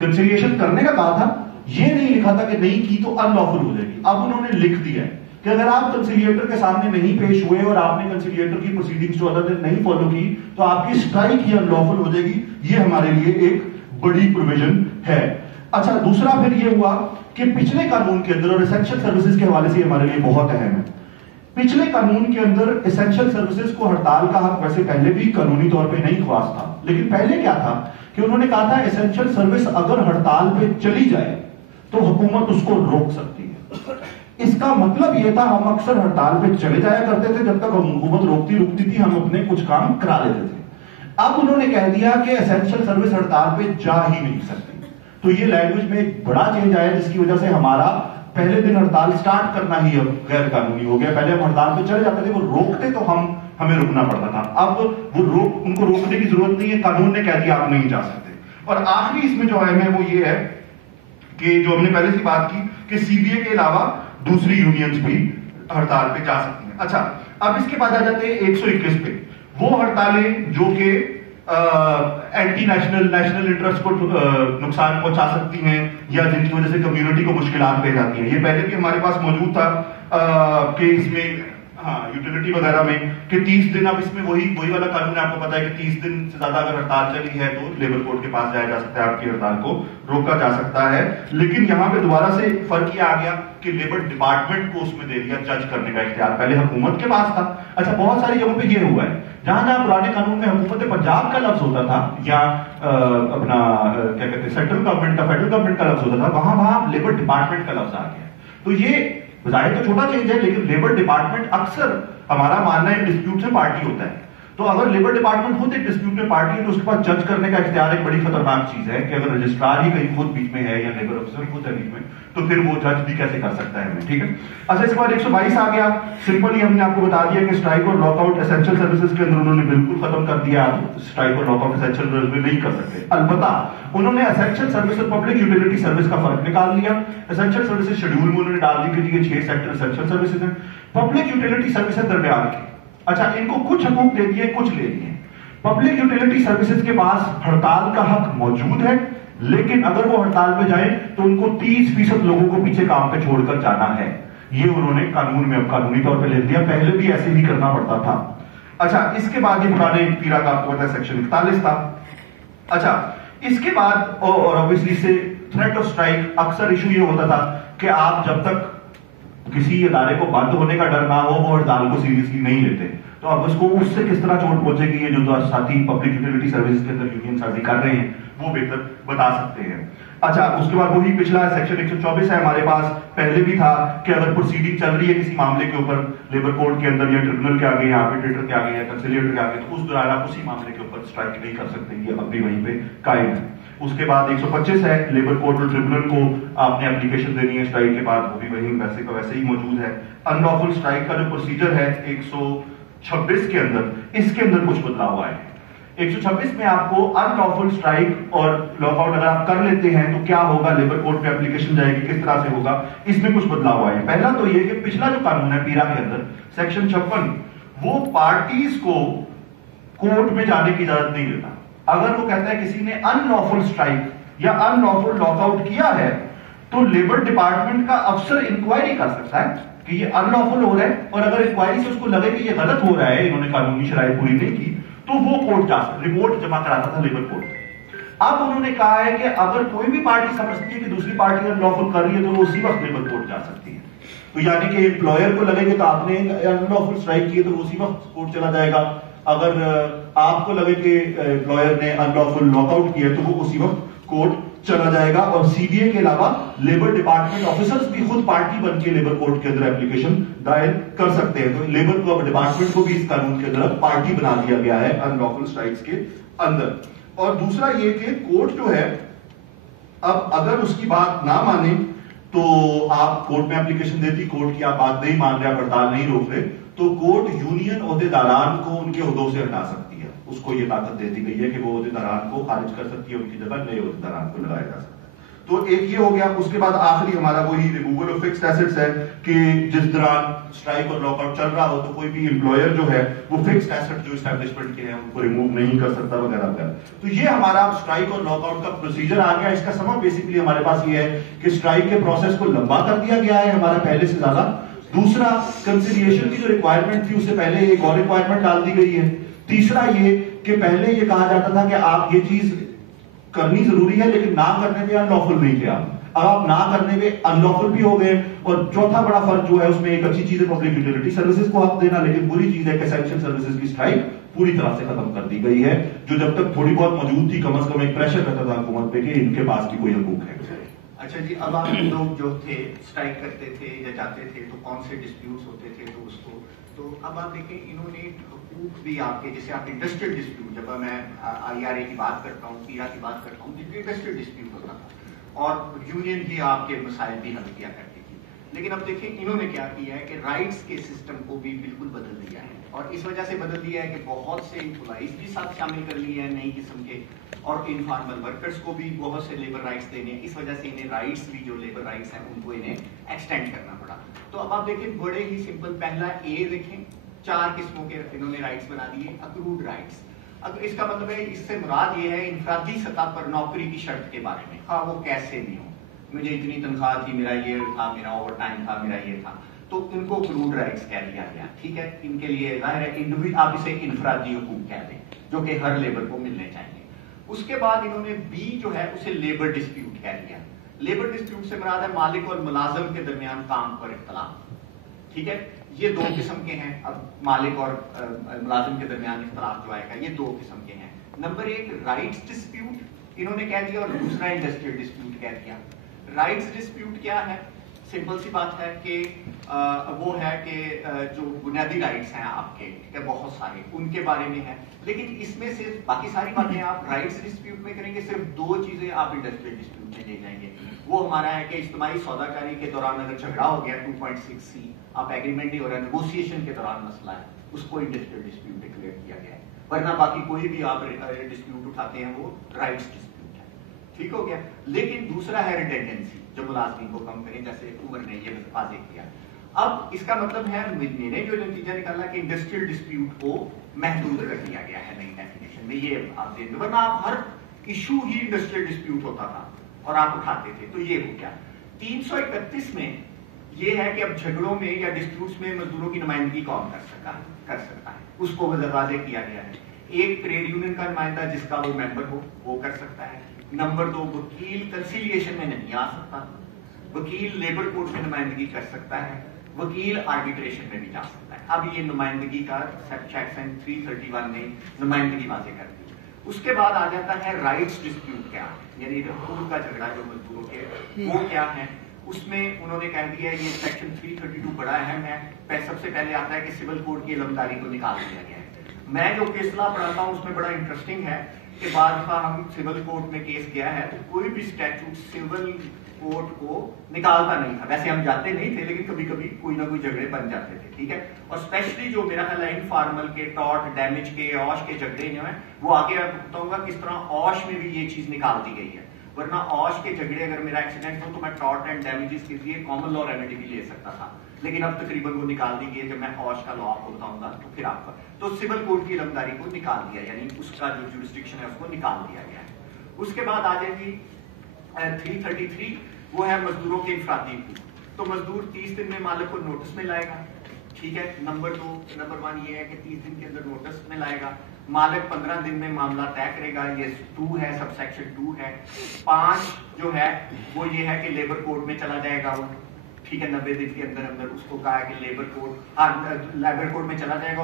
Conciliation کرنے کا کہا تھا, یہ نہیں لکھا تھا کہ نہیں کی تو انلافل ہو جائے گی. اب انہوں نے لکھ دیا ہے کہ اگر آپ کنسیلیٹر کے سامنے نہیں پیش ہوئے اور آپ نے کنسیلیٹر کی پروسیڈنگز جو عدالت نے نہیں فالو کی تو آپ کی اسٹرائک ہی انلافل ہو جائے گی. یہ ہمارے لیے ایک بڑی پروویژن ہے. اچھا, دوسرا پھر یہ ہوا کہ پچھلے قانون کے اندر, اور اسینشل سروسز کے حوالے سے ہمارے لیے بہت اہم ہے, پچھلے قانون کے اندر اسینشل سروسز کو ہڑتال کا حق ویسے پہلے بھی قانونی طور پہ نہیں خواص تھا, لیکن پہلے کیا تھا کہ انہوں نے کہا تھا اسینشل سروس اگر ہڑتال پہ چلی جائے تو حکومت اس کو روک سکتی ہے. اس کا مطلب یہ تھا ہم اکثر ہڑتال پہ چلے جایا کرتے تھے, جب تک حکومت روکتی تھی ہم اپنے کچھ کام کرا لیتے تھے. اب انہوں نے کہہ دیا کہ اسینشل سروس ہڑتال پہ جا ہی نہیں سکتی. تو یہ لینگویج میں ایک بڑا چینج آیا جس کی وجہ سے ہمارا پہلے دن ہڑتال سٹارٹ کرنا ہی اب غیر قانونی ہو گیا. پہلے ہم ہڑتال پہ چلے جاتے تھے, وہ روکتے تو ہمیں رکنا پڑتا تھا. اب وہ ان کو روکنے کی ضرورت نہیں ہے, قانون نے کہہ دیا آپ نہیں جا سکتے. اور آخری اس میں جو اہم ہے وہ یہ ہے کہ جو ہم نے پہلے سے بات کی کہ سی بی اے کے علاوہ دوسری یونینز بھی ہڑتال پہ جا سکتی ہیں. اچھا, اب اس کے بعد آ جاتے ہیں 121 پہ. وہ ہڑتالیں جو کہ اینٹی نیشنل انٹرسٹ کو نقصان پہنچا سکتی ہیں یا جن کی وجہ سے کمیونٹی کو مشکلات پیش آتی ہیں. یہ پہلے بھی ہمارے پاس موجود تھا کہ اس میں یوٹیلٹی وغیرہ میں کہ 30 دن, اب اس میں وہی والا قانون آپ کو پتا ہے کہ 30 دن سے زیادہ اگر ہڑتال چلی ہے تو لیبر کورٹ کے پاس جایا جا سکتا ہے, آپ کی ہڑتال کو روکا جا سکتا ہے. لیکن یہاں پہ دوبارہ سے فرق یہ آ گیا کہ لیبر ڈپارٹمنٹ کو اس میں دے دیا جج کرنے کا اختیار, پہلے حکومت کے پاس تھا. اچھا, بہت ساری جگہوں پہ یہ ہوا ہے جہاں پرانے قانون میں حکومت پنجاب کا لفظ ہوتا تھا یا اپنا کیا کہتے ہیں سینٹرل گورنمنٹ کا, فیڈرل گورنمنٹ کا لفظ ہوتا تھا, وہاں لیبر ڈپارٹمنٹ کا لفظ آ گیا. تو یہ ظاہر تو چھوٹا چینج ہے, لیکن لیبر ڈپارٹمنٹ اکثر ہمارا ماننا ہے ڈسپیوٹ سے پارٹی ہوتا ہے. تو اگر لیبر ڈپارٹمنٹ خود ایک ڈسپیوٹ میں پارٹی ہے تو اس کے پاس جج کرنے کا اختیار ایک بڑی خطرناک چیز ہے کہ اگر رجسٹرار ہی کہیں خود بیچ میں ہے یا لیبر افسر خود ہے بیچ میں تو پھر وہ جج بھی کیسے کر سکتا ہے ہمیں. ٹھیک ہے. اچھا, اس کے بعد 122 آ گیا. سمپلی ہم نے آپ کو بتا دیا کہ اسٹرائک اور لاک آؤٹ اسینشل سروسز کے اندر انہوں نے بالکل ختم کر دیا. اسٹرائک اور لاک آؤٹ اسینشل سروس میں نہیں کر سکتے. البتہ انہوں نے اسینشل سروس اور پبلک یوٹیلٹی سروس کا فرق نکال لیا. اسینشل سروسز شیڈول میں انہوں نے ڈال دی کہ یہ 6 سیکٹر اسینشل سروسز ہیں, پبلک یوٹیلٹی سروسز درمیان کی. اچھا, ان کو کچھ حقوق دے دیے, کچھ لے دیے. پبلک یوٹیلٹی سروسز کے پاس ہڑتال کا حق موجود ہے, لیکن اگر وہ ہڑتال پہ جائیں تو ان کو 30% لوگوں کو پیچھے کام پہ چھوڑ کر جانا ہے. یہ انہوں نے قانون میں اب قانونی طور پہ لے دیا, پہلے بھی ایسے ہی کرنا پڑتا تھا. اچھا, اس کے بعد یہ پرانے پیرا کا آپ کو پتا ہے سیکشن 41 تھا. اچھا, اس کے بعد اور obviously سے تھریٹ آف اسٹرائک اکثر ایشو یہ ہوتا تھا کہ آپ جب تک کسی ادارے کو بند ہونے کا ڈر نہ ہو وہ ہڑتال کو سیریسلی نہیں لیتے. تو اب اس کو اس سے کس طرح چوٹ پہنچے گی, یہ جو ساتھی پبلک یوٹیلٹی سروسز کے اندر یونین سازی کر رہے ہیں وہ بہتر بتا سکتے ہیں. اچھا, اس کے بعد وہی پچھلا سیکشن 124 ہے ہمارے پاس, پہلے بھی تھا کہ اگر پروسیڈنگ چل رہی ہے کسی معاملے کے اوپر لیبر کورٹ کے اندر یا ٹریبونل کے آگے یا آربیٹریٹر کے آگے یا کنسیلیٹر کے آگے, تو اس دوران آپ اسی معاملے کے اوپر اسٹرائک نہیں کر سکتے. یہ اب بھی وہیں پہ قائم ہے. اس کے بعد 125 ہے, لیبر کورٹ اور ٹریبونل کو آپ نے اپلیکیشن دینی ہے اسٹرائک کے بعد, وہ بھی وہیں ویسے کا ویسے ہی موجود ہے. ان-لافل اسٹرائک کا جو پروسیجر ہے 126 کے اندر, اس کے اندر کچھ بدلاؤ آئے ہیں. 126 میں آپ کو ان لافل اسٹرائک اور لاک آؤٹ اگر آپ کر لیتے ہیں تو کیا ہوگا, لیبر کورٹ پہ اپلیکیشن جائے گی, کس طرح سے ہوگا, اس میں کچھ بدلاؤ آئے. پہلا تو یہ کہ پچھلا جو قانون ہے پیرا کے اندر سیکشن 56, وہ پارٹیز کو کورٹ میں جانے کی اجازت نہیں دیتا. اگر وہ کہتا ہے کسی نے ان لافل اسٹرائک یا ان لافل لاک آؤٹ کیا ہے تو لیبر ڈپارٹمنٹ کا افسر انکوائری کر سکتا ہے کہ یہ ان لافل ہو رہا ہے, اور اگر انکوائری سے اس کو لگے کہ یہ غلط ہو رہا ہے, انہوں نے قانونی شرائط پوری نہیں کی, تو وہ کورٹ جا سکتا, رپورٹ جمع کراتا تھا لیبر کورٹ. اب انہوں نے کہا ہے کہ اگر کوئی بھی پارٹی سمجھتی ہے کہ دوسری پارٹی ان لافل کر رہی ہے تو وہ اسی وقت لیبر کورٹ جا سکتی ہے. تو یعنی کہ امپلائر کو لگے کہ تو آپ نے ان لافل اسٹرائک کی ہے تو وہ اسی وقت کورٹ چلا جائے گا, اگر آپ کو لگے کہ امپلائر نے ان لافل لاک آؤٹ کیا ہے تو وہ اسی وقت کورٹ چلا جائے گا. اور سی بی اے کے علاوہ لیبر ڈپارٹمنٹ آفیسرز بھی خود پارٹی بن کے لیبر کورٹ کے اندر اپلیکیشن دائر کر سکتے ہیں. تو لیبر ڈپارٹمنٹ کو بھی اس قانون کے اندر پارٹی بنا دیا گیا ہے ان لافل اسٹرائکس کے اندر. اور دوسرا یہ کہ کورٹ جو ہے اب اگر اس کی بات نہ مانے تو آپ کورٹ میں اپلیکیشن دیتی, کورٹ کی آپ بات نہیں مان رہے, آپ ہڑتال نہیں روک رہے, تو کورٹ یونین عہدے داران کو ان کے عہدوں سے ہٹا سکتی ہے. اس کو یہ طاقت دے دی گئی ہے کہ وہ عہدے داران کو خارج کر سکتی ہے, ان کی جگہ نئے عہدے داران کو لگایا جا سکتا ہے. تو ایک یہ ہو گیا. اس کے بعد آخری ہمارا وہی ریموول آف فکسڈ ایسٹس ہے کہ جس دوران اسٹرائک اور لاک آؤٹ چل رہا ہو تو کوئی بھی امپلائر جو ہے وہ فکسڈ ایسٹ جو اسٹیبلشمنٹ کے ہیں ان کو ریموو نہیں کر سکتا وغیرہ وغیرہ. تو یہ ہمارا اسٹرائک اور لاک آؤٹ کا پروسیجر آ گیا. اس کا سبب بیسیکلی ہمارے پاس یہ ہے کہ اسٹرائک کے پروسیس کو لمبا کر دیا گیا ہے ہمارا پہلے سے زیادہ. دوسرا, کنسیلیشن کی جو ریکوائرمنٹ تھی اس سے پہلے ایک اور ریکوائرمنٹ ڈال دی گئی ہے. تیسرا یہ کہ پہلے یہ کہا جاتا تھا کہ آپ یہ چیز کرنی ضروری ہے لیکن نہ کرنے پہ ان لافل نہیں کیا. اب آپ نہ کرنے پہ ان لافل بھی ہو گئے. اور چوتھا بڑا فرق جو ہے اس میں ایک اچھی چیز ہے پبلک یوٹیلیٹی سروسز کو حق دینا, لیکن بری چیز ہے کہ اسینشل سروسز کی اسٹرائک پوری طرح سے ختم کر دی گئی ہے, جو جب تک تھوڑی بہت موجود تھی کم از کم ایک پریشر رہتا تھا حکومت پہ کہ ان کے پاس بھی کوئی حقوق ہے. اچھا جی, اب آپ لوگ جو تھے اسٹرائک کرتے تھے یا جاتے تھے تو کون سے ڈسپیوٹس ہوتے تھے تو اس کو, تو اب آپ دیکھیں انہوں نے حقوق بھی آپ کے, جیسے آپ انڈسٹریل ڈسپیوٹ, جب میں آئی آر اے کی بات کرتا ہوں, پیرا کی بات کرتا ہوں, جن کے انڈسٹریل ڈسپیوٹ ہوتا تھا اور یونین بھی آپ کے مسائل بھی حل کیا کرتی تھی. لیکن اب دیکھیں انہوں نے کیا کیا ہے کہ رائٹس کے سسٹم کو بھی بالکل بدل دیا ہے, اور اس وجہ سے بدل دیا ہے کہ بہت سے امپلائیز بھی ساتھ شامل کر لیے ہیں نئی قسم کے, اور انفارمل ورکرز کو بھی بہت سے لیبر رائٹس دینے ہیں. اس وجہ سے انہیں رائٹس بھی, جو لیبر رائٹس ہیں ان کو انہیں ایکسٹینڈ کرنا پڑا. تو اب آپ دیکھیں بڑے ہی سمپل, پہلا اے دیکھیں, 4 قسموں کے انہوں نے رائٹس بنا دیے. اکروڈ رائٹس, اب اس کا مطلب ہے, اس سے مراد یہ ہے انفرادی سطح پر نوکری کی شرط کے بارے میں, ہاں وہ کیسے بھی ہوں, مجھے اتنی تنخواہ تھی, میرا یہ تھا, میرا اوور ٹائم تھا, میرا یہ تھا, تو ان کو اکروڈ رائٹس کہہ دیا گیا. ٹھیک ہے, ان کے لیے ظاہر ہے آپ اسے انفرادی حقوق کہہ دیں جو کہ ہر لیبر کو ملنے چاہیے. اس کے بعد انہوں نے بی جو ہے اسے لیبر ڈسپیوٹ کہہ دیا. لیبر ڈسپیوٹ سے مراد ہے مالک اور ملازم کے درمیان کام پر اختلاف. ٹھیک ہے, یہ 2 قسم کے ہیں. اب مالک اور ملازم کے درمیان اختلاف جو آئے گا یہ 2 قسم کے ہیں. نمبر 1 رائٹس ڈسپیوٹ انہوں نے کہہ دیا, اور دوسرا انڈسٹریل ڈسپیوٹ کہہ دیا. رائٹس ڈسپیوٹ کیا ہے؟ سمپل سی بات ہے کہ وہ ہے کہ جو بنیادی رائٹس ہیں آپ کے, ٹھیک ہے, بہت سارے ان کے بارے میں ہے, لیکن اس میں سے باقی ساری باتیں آپ رائٹس ڈسپیوٹ میں کریں گے. صرف 2 چیزیں آپ انڈسٹریل ڈسپیوٹ میں لے جائیں گے. وہ ہمارا ہے کہ اجتماعی سودا کاری کے دوران اگر جھگڑا ہو گیا 2.6C, آپ ایگریمنٹ نہیں ہو رہا, نیگوسیشن کے دوران مسئلہ ہے, اس کو انڈسٹریل ڈسپیوٹ ڈکلیئر کیا گیا ہے. ورنہ باقی کوئی بھی آپ ڈسپیوٹ اٹھاتے ہیں وہ رائٹس ڈسپیوٹ ہے. ٹھیک ہو گیا. لیکن دوسرا ہے ریٹینڈنسی, جو ملازمین کو کم کریں, جیسے عمر نے یہ واضح کیا. اب اس کا مطلب ہے, میں نے جو نتیجہ نکالا کہ انڈسٹریل ڈسپیوٹ کو محدود کر دیا گیا ہے نئی ڈیفینیشن میں. یہ آپ دیکھ, ورنہ آپ ہر ایشو ہی انڈسٹریل ڈسپیوٹ ہوتا تھا اور آپ اٹھاتے تھے. تو یہ ہو گیا. 331 میں یہ ہے کہ اب جھگڑوں میں یا ڈسپیوٹس میں مزدوروں کی نمائندگی کون کر سکتا ہے, اس کو واضح کیا گیا ہے. ایک ٹریڈ یونین کا نمائندہ جس کا وہ ممبر ہو وہ کر سکتا ہے. نمبر 2 وکیل کنسیلیشن میں نہیں آ سکتا, وکیل لیبر کورٹ میں نمائندگی کر سکتا ہے, وکیل آربیٹریشن میں بھی جا سکتا ہے. اب یہ نمائندگی کا سیکشن 331 نے نمائندگی واضح کر دی. اس کے بعد آ جاتا ہے رائٹس ڈسپیوٹ, کیا یعنی حقوق کا جھگڑا جو مزدوروں کے وہ کیا ہے. اس میں انہوں نے کہہ دیا یہ سیکشن 332 بڑا اہم ہے. سب سے پہلے آتا ہے کہ سول کوڈ کی علمداری کو نکال دیا گیا ہے. میں جو کیس لا پڑھاتا ہوں اس میں بڑا انٹرسٹنگ ہے کہ بعض دفعہ ہم سول کوڈ میں کیس گیا ہے تو کوئی بھی اسٹیچوٹ سول کوڈ کو نکالتا نہیں تھا. ویسے ہم جاتے نہیں تھے, لیکن کبھی کبھی کوئی نہ کوئی جھگڑے بن جاتے تھے. ٹھیک ہے, اور اسپیشلی جو میرا خیال ہے انفارمل کے, ٹاٹ ڈیمیج کے, اوش کے جھگڑے جو ہیں وہ آگے بتاؤں گا کس طرح اوش میں بھی یہ چیز نکال دی گئی ہے. ورنہ اوش کے جھگڑے اگر میرا ایکسیڈنٹ ہو تو میں ٹاٹ اینڈ ڈیمیجز کے لیے کامن لا ریمیڈی بھی لے سکتا تھا, لیکن اب تقریباً وہ نکال دی گئی. جب میں اوش کا لا آپ کو بتاؤں گا تو پھر آپ کا تو سول کوڈ کی علمداری کو نکال دیا, یعنی اس کا جو جورسڈکشن ہے اس کو نکال دیا گیا ہے. اس کے بعد آ جائے گی 333, وہ ہے مزدوروں کے انفرادی حقوق. تو مزدور 30 دن میں مالک کو نوٹس میں لائے گا. ٹھیک ہے, نمبر 1 یہ ہے کہ 30 دن کے اندر نوٹس میں لائے گا. مالک 15 دن میں معاملہ طے کرے گا. یہ 2 ہے, سب سیکشن 2 ہے. 5 جو ہے وہ یہ ہے کہ لیبر کورٹ میں چلا جائے گا وہ. ٹھیک ہے, 90 دن کے اندر اس کو کہا ہے کہ لیبر کورٹ میں چلا جائے گا.